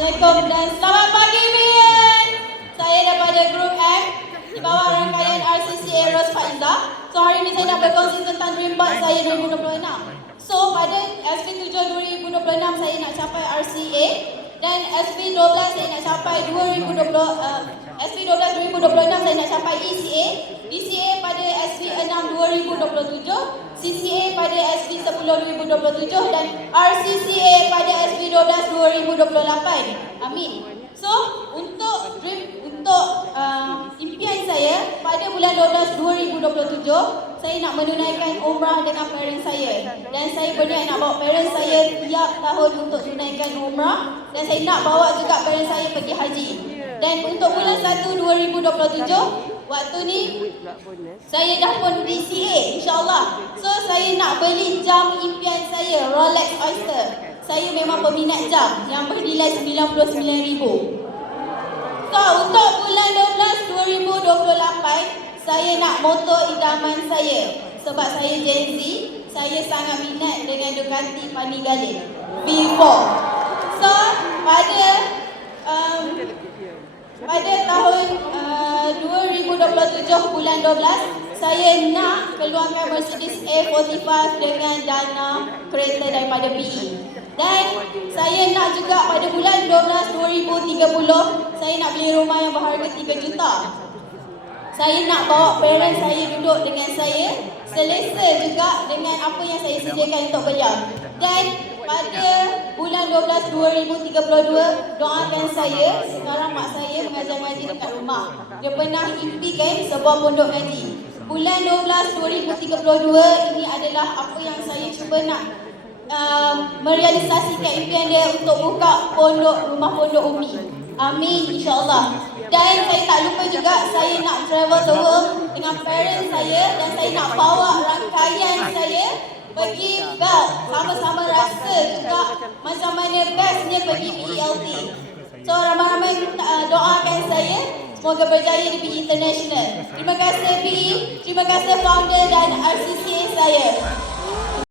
Assalamualaikum dan selamat pagi Mian. Saya daripada Grup M di bawah rangkaian RCCA Ros Faiza. So hari ini saya nak berkongsi tentang dream bug saya 2026. So pada SV7 2026 saya nak capai RCA dan SV12 saya nak capai 2020 SV12 2026 saya nak capai ECA, DCA pada SV6 2027, CCA pada SV10 2027 dan RCCA pada SV12 2028. Amin. So untuk impian saya pada bulan 12 2027 saya nak menunaikan umrah dengan parents saya dan saya berniat nak bawa parents saya tiap tahun untuk tunaikan umrah dan saya nak bawa juga parents saya pergi haji. Dan untuk bulan 1 2027 waktu ni saya dah pun DCA insyaAllah. So saya nak beli jam impian saya Rolex Oyster. Saya memang peminat jam yang bernilai RM99,000. So untuk bulan 12 2028 saya nak motor idaman saya. Sebab saya Gen Z, saya sangat minat dengan Ducati Panigale V4. So pada tahun 2027 bulan 12 saya nak keluarkan Mercedes A45 dengan dana kereta daripada PE. Dan saya nak juga pada bulan 12 2030 saya nak beli rumah yang berharga 3 juta. Saya nak bawa parents saya duduk dengan saya, selesa juga dengan apa yang saya sediakan untuk beliau. Dan pada bulan 12 2032 doakan saya, sekarang mak saya mengajar ngaji dekat rumah. Dia pernah impikan sebuah pondok ngaji. Bulan 12 2032 ini adalah apa yang saya cuba nak merealisasikan impian dia untuk buka rumah pondok Umi. Amin insyaAllah. Dan saya tak lupa juga saya nak travel the world dengan parents saya dan saya nak bawa rangkaian saya pergi Belt, sama-sama rasa juga macam mana bestnya pergi PELT. So ramai-ramai doakan saya semoga berjaya di PE International. Terima kasih PE, terima kasih founder dan RCCA saya.